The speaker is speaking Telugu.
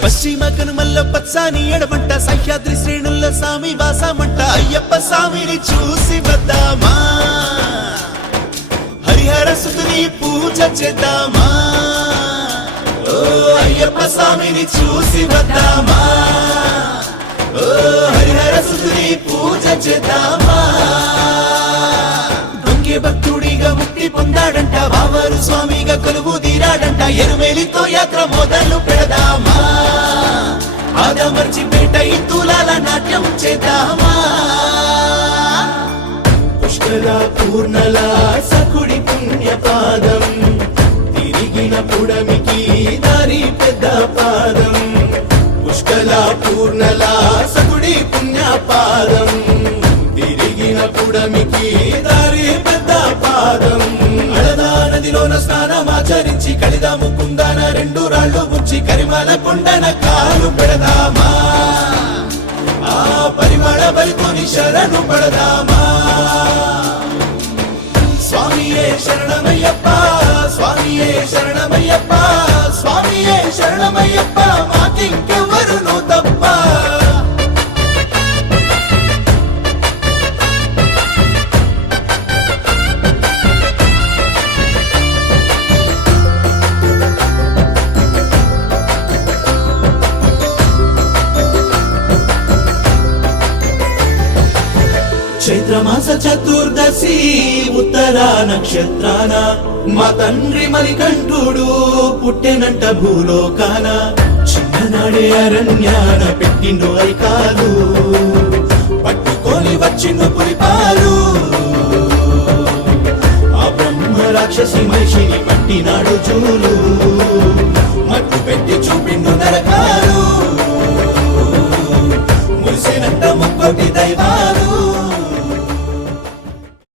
పశ్చిమ కనుమల్ల పచ్చాని ఎడమంట సహ్యాద్రి శ్రేణుల్లో సామి వాసమంట అయ్యప్ప స్వామిని చూసి వద్దామా హరిహర సుతుని పూజ చేద్దామా ఓ అయ్యప్ప స్వామిని చూసి వద్దామా ఓ హరిహర సుతుని పూజ చేద్దామా దొంగే భక్తుడిగా ముక్తి పొందాడంట వావరు స్వామిగా కొలువు తీరాడంట ఎరుమేలితో యాత్ర మొదలు పెడదామా ఆదమర్చి పేట ఇత్తులాల నాట్యం చేద్దామా పుష్కర పూర్ణల సకుడి పుణ్యపాదం తిరిగిన పుడమికి దారి పెద్ద పాదం పుష్కల పూర్ణల సకుడి పుణ్యపాదం తిరిగిన పుడమికి దారి పెద్ద పాదం అళదా నదిలోన స్నానమాచరించి కలిదా ముకుందాన రెండు రాళ్ళు ముంచి కరిమల కొండన కాలు పెడదామా ఆ పరిమళ బలితోని శరణు పడదామా స్వామియే శరణమయ్యప్ప స్వామియే శరణమయ్యప్ప స్వామియే శరణమయ్యప్ప మాకింకెవరును తప్ప చైత్రమాస చతుర్దశి ఉత్తర నక్షత్రాన మా తండ్రి మణికంఠుడు పుట్టెనంట భూలోకాన చిన్ననాడే అరణ్యాన పెట్టిండు ఐకాలు పట్టుకొని వచ్చిండు పులిపాలు ఆ బ్రహ్మ రాక్షసి మనిషిని పట్టినాడు చూలు మట్టు పెట్టి చూపిండు నరకాలు